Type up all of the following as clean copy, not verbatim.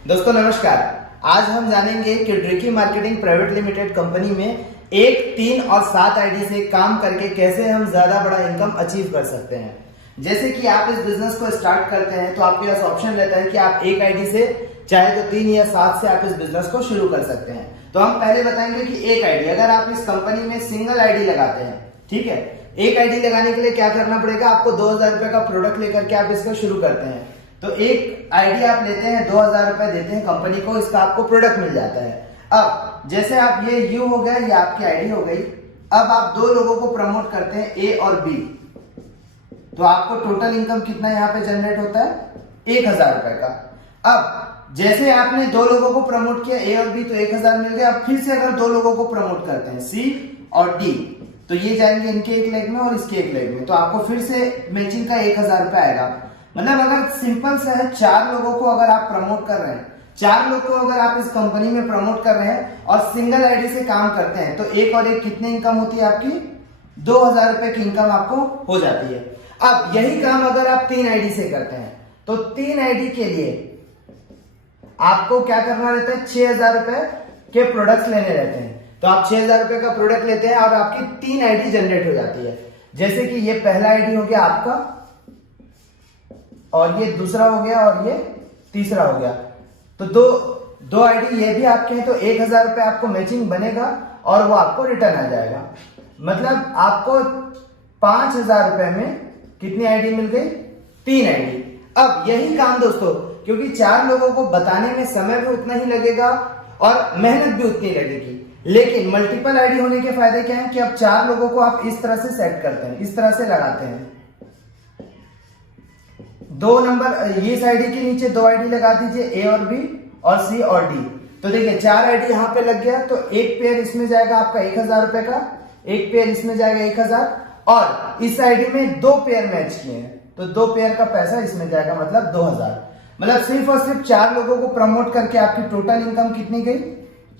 दोस्तों नमस्कार। आज हम जानेंगे कि ड्रिकी मार्केटिंग प्राइवेट लिमिटेड कंपनी में 1, 3 और 7 आईडी से काम करके कैसे हम ज्यादा बड़ा इनकम अचीव कर सकते हैं। जैसे कि आप इस बिजनेस को स्टार्ट करते हैं तो आपके पास ऑप्शन रहता है कि आप 1 आईडी से चाहे तो 3 या 7 से आप इस बिजनेस को शुरू कर सकते हैं। तो हम पहले बताएंगे कि 1 आईडी, अगर आप इस कंपनी में सिंगल आईडी लगाते हैं, ठीक है, 1 आईडी लगाने के लिए क्या करना पड़ेगा, आपको 2000 रुपए का प्रोडक्ट लेकर के आप इसको शुरू करते हैं। तो एक आईडी आप लेते हैं, 2000 रुपए देते हैं कंपनी को, इसका आपको प्रोडक्ट मिल जाता है। अब जैसे आप ये यू हो गया, ये आपकी आईडी हो गई। अब आप 2 लोगों को प्रमोट करते हैं, ए और बी, तो आपको टोटल इनकम कितना यहाँ पे जनरेट होता है, 1000 रुपए का। अब जैसे आपने 2 लोगों को प्रमोट किया, ए और बी, तो 1000 मिल गया। अब फिर से अगर 2 लोगों को प्रमोट करते हैं, सी और डी, तो ये जाएंगे इनके एक लेग में और इसके एक लेग में, तो आपको फिर से मैचिंग का 1000 रुपए आएगा। मतलब अगर सिंपल सा है, 4 लोगों को अगर आप प्रमोट कर रहे हैं, 4 लोग को अगर आप इस कंपनी में प्रमोट कर रहे हैं और सिंगल आईडी से काम करते हैं, तो एक और एक कितनी इनकम होती है आपकी, 2000 रुपए की इनकम आपको हो जाती है। अब यही काम अगर आप 3 आईडी से करते हैं, तो 3 आईडी के लिए आपको क्या करना रहता है, 6000 रुपए के प्रोडक्ट्स लेने रहते हैं। तो आप 6000 रुपए का प्रोडक्ट लेते हैं और आपकी 3 आईडी जनरेट हो जाती है। जैसे कि ये पहला आईडी हो गया आपका, और ये दूसरा हो गया, और ये तीसरा हो गया। तो दो आईडी ये भी आपके हैं, तो 1000 रुपए आपको मैचिंग बनेगा और वो आपको रिटर्न आ जाएगा। मतलब आपको 5000 रुपए में कितनी आईडी मिल गई, 3 आईडी। अब यही काम दोस्तों, क्योंकि 4 लोगों को बताने में समय भी उतना ही लगेगा और मेहनत भी उतनी लगेगी, लेकिन मल्टीपल आईडी होने के फायदे क्या है कि अब 4 लोगों को आप इस तरह से सेट करते हैं, इस तरह से लगाते हैं। 2 नंबर इस आईडी के नीचे 2 आईडी लगा दीजिए, ए और बी और सी और डी। तो देखिए 4 आईडी यहां पे लग गया, तो एक पेयर इसमें जाएगा आपका 1000 रुपए का, एक पेयर इसमें जाएगा 1000, और इस आईडी में 2 पेयर मैच किए हैं, तो 2 पेयर का पैसा इसमें जाएगा, मतलब 2000। मतलब सिर्फ और सिर्फ 4 लोगों को प्रमोट करके आपकी टोटल इनकम कितनी गई,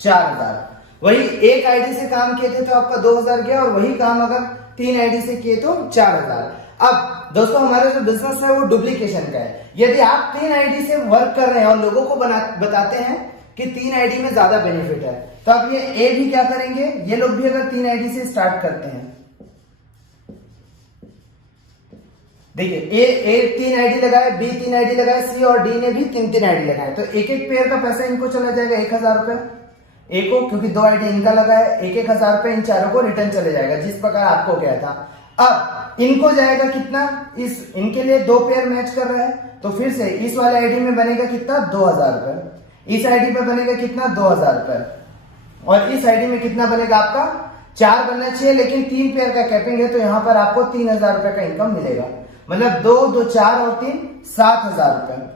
4000। वही एक आईडी से काम किए थे तो आपका 2000 गया, और वही काम अगर 3 आईडी से किए तो 4000। अब दोस्तों हमारा जो बिजनेस है वो डुप्लीकेशन का है। यदि आप 3 आईडी से वर्क कर रहे हैं और लोगों को बताते हैं कि 3 आईडी में ज्यादा बेनिफिट है, तो अब ये ए भी क्या करेंगे, ये लोग भी अगर 3 आईडी से स्टार्ट करते हैं, देखिए ए 3 आईडी लगाए, बी 3 आईडी लगाए, सी और डी ने भी 3 आईडी लगाए, तो एक एक पेयर का पैसा इनको चला जाएगा 1000 रुपए ए को, क्योंकि 2 आईडी इनका लगा है, 1000 रुपए इन चारों को रिटर्न चले जाएगा, जिस प्रकार आपको गया था। अब इनको जाएगा कितना, इस इनके लिए 2 पेयर मैच कर रहा है, तो फिर से इस वाले आईडी में बनेगा कितना, 2000 रुपए, इस आईडी पे बनेगा कितना, 2000 रुपए, और इस आईडी में कितना बनेगा आपका, 4 बनना चाहिए, लेकिन 3 पेयर का कैपिंग है, तो यहां पर आपको 3000 रुपए का इनकम मिलेगा। मतलब 2, 2, 4 और 3, 7000 रुपए।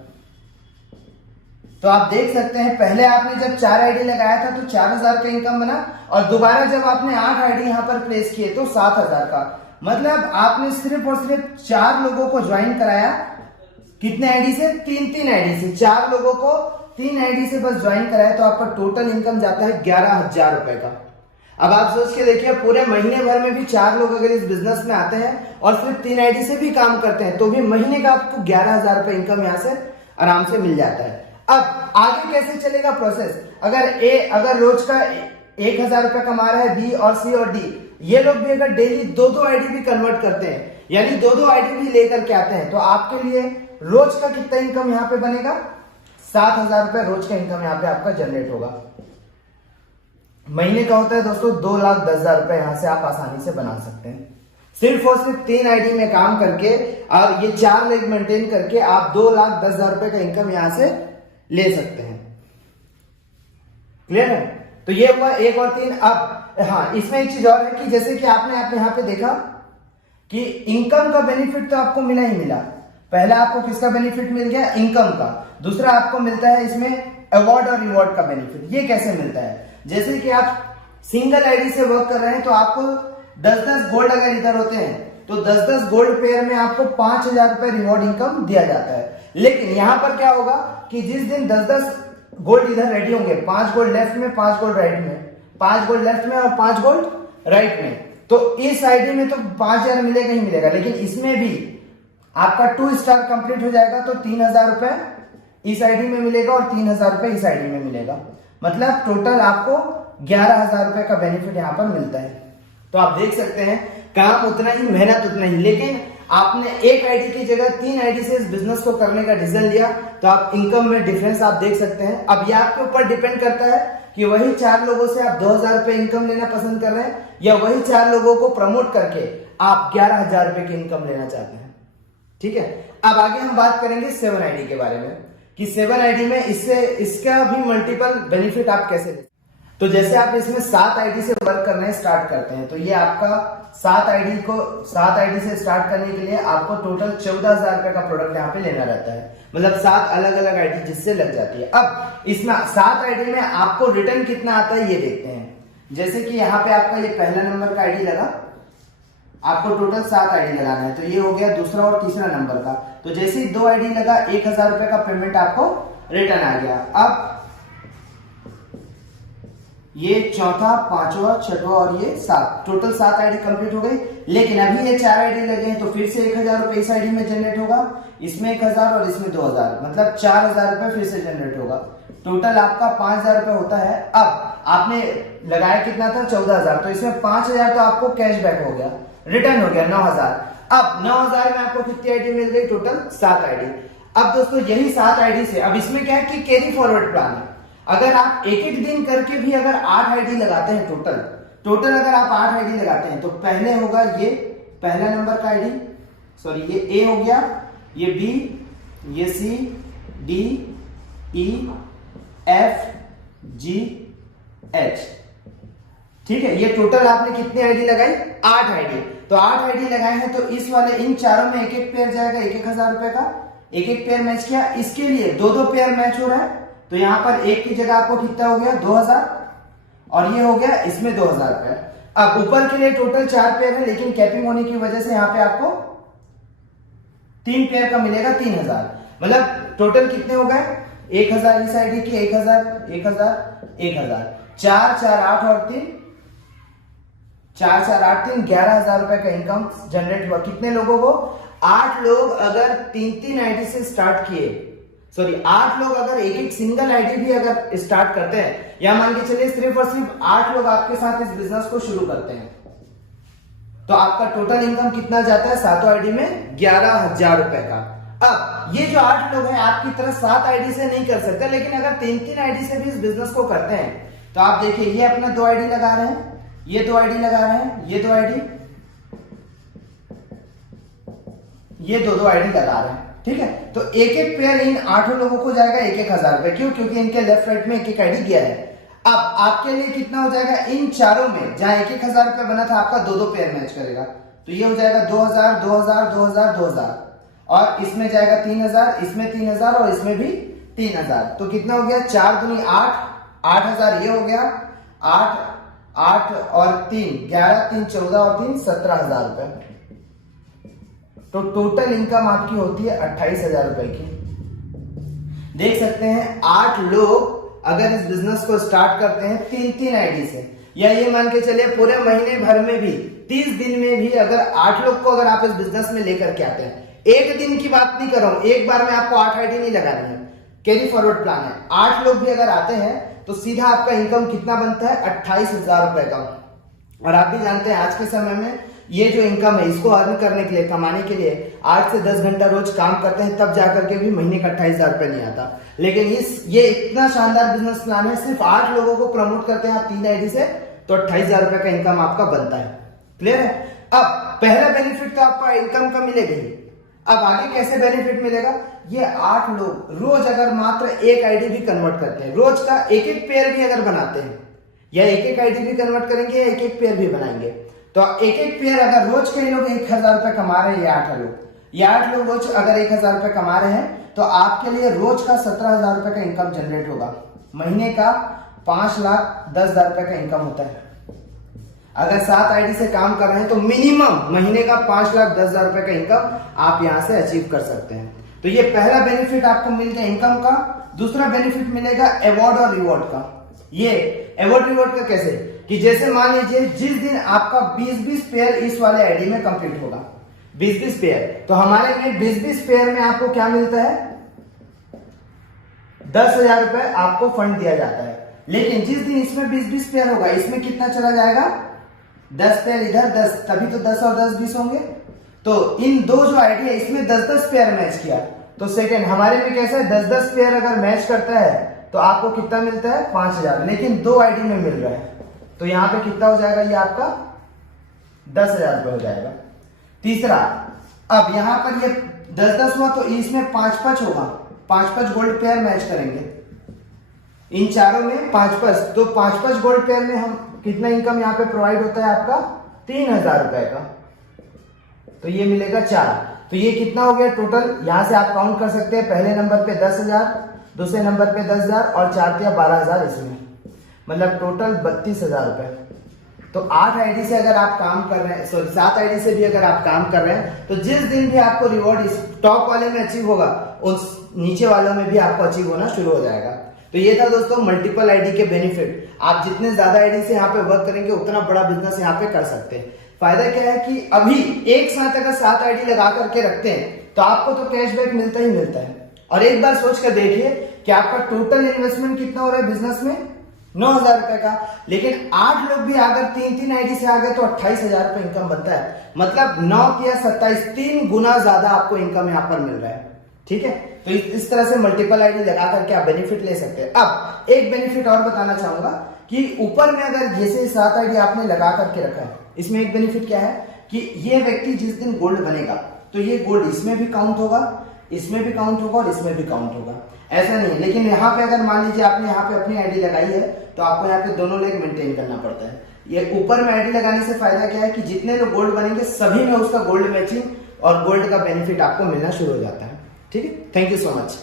तो आप देख सकते हैं, पहले आपने जब 4 आईडी लगाया था तो 4000 का इनकम बना, और दोबारा जब आपने 8 आईडी यहां पर प्लेस किए तो 7000 का। मतलब आपने सिर्फ और सिर्फ 4 लोगों को ज्वाइन कराया, कितने आईडी से, 3 आईडी से, 4 लोगों को 3 आईडी से बस ज्वाइन कराया, तो आपका टोटल इनकम जाता है 11000 रुपए का। अब आप सोच के देखिए, पूरे महीने भर में भी 4 लोग अगर इस बिजनेस में आते हैं और सिर्फ 3 आईडी से भी काम करते हैं, तो भी महीने का आपको 11000 रुपए इनकम यहाँ से आराम से मिल जाता है। अब आगे कैसे चलेगा प्रोसेस, अगर रोज का 1000 रुपए कमा रहा है बी और सी और डी, ये लोग भी अगर डेली 2-2 आईडी भी कन्वर्ट करते हैं, यानी 2-2 आईडी भी लेकर के आते हैं, तो आपके लिए रोज का कितना इनकम यहाँ पे बनेगा, 7000 रुपए रोज का इनकम यहाँ पे आपका जनरेट होगा। महीने का होता है दोस्तों 2,10,000 रुपए, यहां से आप आसानी से बना सकते हैं। सिर्फ और सिर्फ 3 आईडी में काम करके और ये 4 लेग मेंटेन करके आप 2,10,000 रुपए का इनकम यहां से ले सकते हैं। क्लियर है? तो ये हुआ 1 और 3। अब हाँ, इसमें एक चीज और है कि जैसे कि आपने यहाँ पे देखा कि इनकम का बेनिफिट तो आपको मिला ही मिला। पहला आपको किसका बेनिफिट मिल गया, इनकम का। दूसरा आपको मिलता है इसमें अवार्ड और रिवॉर्ड का बेनिफिट। ये कैसे मिलता है, जैसे कि आप सिंगल आईडी से वर्क कर रहे हैं तो आपको 10-10 गोल्ड अगर इधर होते हैं तो 10-10 गोल्ड पेयर में आपको 5000 रुपए रिवॉर्ड इनकम दिया जाता है। लेकिन यहां पर क्या होगा कि जिस दिन 10-10 गोल्ड इधर रेडी होंगे, 5 गोल्ड लेफ्ट में, 5 गोल्ड राइट में, 5 गोल्ड लेफ्ट में और 5 गोल्ड राइट में, तो इस आईडी में तो 5000 मिलेगा ही मिलेगा, लेकिन इसमें भी आपका 2 स्टार कंप्लीट हो जाएगा तो 3000 रुपए इस आईडी में मिलेगा और 3000 रुपए इस आईडी में मिलेगा। मतलब टोटल आपको 11000 रुपए का बेनिफिट यहाँ पर मिलता है। तो आप देख सकते हैं काम उतना ही, मेहनत उतना ही, लेकिन आपने एक आईडी की जगह 3 आईडी से इस बिजनेस को करने का डिसीजन लिया तो आप इनकम में डिफरेंस आप देख सकते हैं। अब ये आपके ऊपर डिपेंड करता है कि वही 4 लोगों से आप 2000 रुपए इनकम लेना पसंद कर रहे हैं या वही 4 लोगों को प्रमोट करके आप 11000 रुपए की इनकम लेना चाहते हैं। ठीक है, अब आगे हम बात करेंगे 7 आईडी के बारे में कि 7 आईडी में इसका भी मल्टीपल बेनिफिट आप कैसे ले। तो जैसे आप इसमें 7 आईडी से वर्क करने स्टार्ट करते हैं तो ये आपका 7 आईडी से स्टार्ट करने के लिए आपको टोटल 14000 रुपए का प्रोडक्ट यहाँ पे लेना रहता है। मतलब 7 अलग अलग आईडी जिससे लग जाती है। अब इसमें 7 आईडी में आपको रिटर्न कितना आता है ये देखते हैं। जैसे कि यहाँ पे आपका ये पहला नंबर का आईडी लगा, आपको टोटल 7 आईडी लगाना है, तो ये हो गया दूसरा और तीसरा नंबर का। तो जैसे ही 2 आईडी लगा 1000 रुपए का पेमेंट आपको रिटर्न आ गया। अब ये चौथा, पांचवा, छठवा और ये 7, टोटल 7 आईडी कंप्लीट हो गई। लेकिन अभी ये 4 आईडी लगे हैं तो फिर से 1000 रुपए इस आईडी में जनरेट होगा, इसमें 1000 और इसमें 2000, मतलब 4000 रुपए फिर से जनरेट होगा। टोटल आपका 5000 रुपए होता है। अब आपने लगाया कितना था 14000, तो इसमें 5000 तो आपको कैशबैक हो गया, रिटर्न हो गया 9000। अब 9000 में आपको कितनी आईडी मिल गई, टोटल 7 आईडी। अब दोस्तों यही 7 आईडी से, अब इसमें क्या है कि कैरी फॉरवर्ड प्लान है। अगर आप एक दिन करके भी अगर 8 आईडी लगाते हैं टोटल अगर आप 8 आईडी लगाते हैं तो पहले होगा ये पहला नंबर का आईडी, सॉरी ये ए हो गया, ये बी, ये सी, डी, ई, एफ, जी, एच। ठीक है, ये टोटल आपने कितनी आईडी लगाई, 8 आईडी। तो 8 आईडी लगाए हैं तो इस वाले इन चारों में एक पेयर जाएगा 1000 रुपए का, एक पेयर मैच किया। इसके लिए 2 पेयर मैच हो रहा है तो यहां पर एक की जगह आपको कितना हो गया 2000 और ये हो गया इसमें 2000 रुपए। अब ऊपर के लिए टोटल 4 पेयर है, लेकिन कैपिंग होने की वजह से यहां पे आपको 3 पेयर का मिलेगा 3000। मतलब टोटल कितने हो गए 1000 इस आईडी की, 1000 1000 1000, 4 4 8 और 3 4 4 8 3 11000 रुपए का इनकम जनरेट हुआ। कितने लोगों को, 8 लोग अगर 3 आईडी से स्टार्ट किए, सॉरी 8 लोग अगर एक सिंगल आईडी भी अगर स्टार्ट करते हैं, या मान के चलिए सिर्फ और सिर्फ 8 लोग आपके साथ इस बिजनेस को शुरू करते हैं, तो आपका टोटल इनकम कितना जाता है 7 आईडी में 11000 रुपए का। अब ये जो 8 लोग हैं आपकी तरह 7 आईडी से नहीं कर सकते, लेकिन अगर 3 आईडी से भी इस बिजनेस को करते हैं तो आप देखिए ये अपना 2 आईडी लगा रहे हैं, ये 2 आईडी लगा रहे हैं, ये 2 आईडी, ये 2 आईडी लगा रहे हैं। ठीक है, तो एक पेयर इन 8 लोगों को जाएगा 1000 रुपए। क्यों, क्योंकि इनके लेफ्ट राइट में एक आईडी गया है। अब आपके लिए कितना हो जाएगा, इन चारों में जहां 1000 रुपए बना था आपका 2 पेयर मैच करेगा, तो ये हो जाएगा 2000 2000 2000 2000 और इसमें जाएगा 3000, इसमें 3000 और इसमें भी 3000। तो कितना हो गया 4 दूनी 8, 8000 ये हो गया, 8 8 और 3 11, 3 14 और 3 17000 रुपए। तो टोटल इनकम आपकी होती है 28000 रुपए की। देख सकते हैं 8 लोग अगर इस बिजनेस को स्टार्ट करते हैं 3 आईडी से, या ये मान के चलिए पूरे महीने भर में भी 30 दिन में भी अगर 8 लोग को अगर आप इस बिजनेस में लेकर के आते हैं, एक दिन की बात नहीं कर रहा हूं, एक बार में आपको 8 आईडी नहीं लगानी है, कैरी फॉरवर्ड प्लान है। 8 लोग भी अगर आते हैं तो सीधा आपका इनकम कितना बनता है 28000 रुपए का। और आप भी जानते हैं आज के समय में ये जो इनकम है इसको अर्न करने के लिए, कमाने के लिए 8 से 10 घंटा रोज काम करते हैं, तब जाकर के भी महीने का 28000 रुपए नहीं आता। लेकिन ये इतना शानदार बिजनेस प्लान है, सिर्फ 8 लोगों को प्रमोट करते हैं आप 3 आईडी से, तो 28000 रुपए का इनकम आपका बनता है। क्लियर है। अब पहला बेनिफिट तो आपका इनकम का मिलेगा ही। अब आगे कैसे बेनिफिट मिलेगा, ये 8 लोग रोज अगर मात्र एक आईडी भी कन्वर्ट करते हैं, रोज का एक पेयर भी अगर बनाते हैं, या एक आईडी भी कन्वर्ट करेंगे या एक पेयर भी बनाएंगे, तो एक पेयर अगर रोज के लोग 1000 रुपए कमा रहे हैं, ये 8 लोग रोज अगर 1000 रुपए कमा रहे हैं, तो आपके लिए रोज का 17000 रुपए का इनकम जनरेट होगा। महीने का 5,10,000 रुपए का इनकम होता है। अगर 7 आईडी से काम कर रहे हैं तो मिनिमम महीने का 5,10,000 रुपए का इनकम आप यहां से अचीव कर सकते हैं। तो ये पहला बेनिफिट आपको मिल गया इनकम का। दूसरा बेनिफिट मिलेगा अवार्ड और रिवॉर्ड का। ये अवार्ड रिवॉर्ड का कैसे, कि जैसे मान लीजिए जिस दिन आपका 20-20 पेयर इस वाले आईडी में कंप्लीट होगा, 20-20 पेयर, तो हमारे में 20-20 पेयर में आपको क्या मिलता है, 10,000 रुपए आपको फंड दिया जाता है। लेकिन जिस दिन इसमें 20-20 पेयर होगा, इसमें कितना चला जाएगा? 10 पेयर इधर 10, तभी तो 10 और 10 20 होंगे। तो इन दो जो आईडी है इसमें 10-10 पेयर मैच किया, तो सेकंड हमारे में कैसा है, 10-10 पेयर अगर मैच करता है तो आपको कितना मिलता है? 5,000। लेकिन दो आईडी में मिल रहा है, तो यहाँ पे कितना हो जाएगा? ये आपका 10,000 रुपए हो जाएगा। तीसरा, अब यहाँ पर ये 10-10 हुआ, तो इसमें 5-5 होगा, 5-5 गोल्ड पेयर मैच करेंगे इन चारों में 5-5, तो 5-5 गोल्ड पेयर में हम कितना इनकम यहाँ पे प्रोवाइड होता है आपका? 3,000 रुपए का, तो ये मिलेगा 4। तो ये कितना हो गया टोटल? यहां से आप काउंट कर सकते हैं, पहले नंबर पे 10,000, दूसरे नंबर पे 10,000 और 4 या 12,000 इसमें, मतलब टोटल 32,000 रुपए। तो 8 आईडी से अगर आप काम कर रहे हैं, सॉरी 7 आईडी से भी अगर आप काम कर रहे हैं, तो जिस दिन भी आपको रिवॉर्ड इस टॉप वाले में अचीव होगा, उस नीचे वालों में भी आपको अचीव होना शुरू हो जाएगा। तो ये था दोस्तों मल्टीपल आईडी के बेनिफिट। आप जितने ज्यादा आईडी से यहाँ पे वर्क करेंगे उतना बड़ा बिजनेस यहाँ पे कर सकते हैं। फायदा क्या है कि अभी एक साथ अगर 7 आईडी लगा करके रखते हैं तो आपको तो कैशबैक मिलता ही मिलता है। और एक बार सोच कर देखिए कि आपका टोटल इन्वेस्टमेंट कितना हो रहा है बिजनेस में? 9,000 रुपए का। लेकिन 8 लोग भी अगर 3-3 आईडी से आ गए तो 28,000 रुपए इनकम बनता है। मतलब 9 या 27, 3 गुना ज्यादा आपको इनकम यहाँ पर मिल रहा है। ठीक है, तो इस तरह से मल्टीपल आईडी लगा करके आप बेनिफिट ले सकते हैं। अब एक बेनिफिट और बताना चाहूंगा कि ऊपर में अगर जैसे 7 आईडी आपने लगा करके रखा है, इसमें एक बेनिफिट क्या है कि ये व्यक्ति जिस दिन गोल्ड बनेगा तो ये गोल्ड इसमें भी काउंट होगा, इसमें भी काउंट होगा और इसमें भी काउंट होगा। ऐसा नहीं, लेकिन यहाँ पे अगर मान लीजिए आपने यहाँ पे अपनी आईडी लगाई है तो आपको यहाँ पे दोनों लेग मेंटेन करना पड़ता है। ये ऊपर में आईडी लगाने से फायदा क्या है कि जितने लोग गोल्ड बनेंगे सभी में उसका गोल्ड मैचिंग और गोल्ड का बेनिफिट आपको मिलना शुरू हो जाता है। ठीक है, थैंक यू सो मच।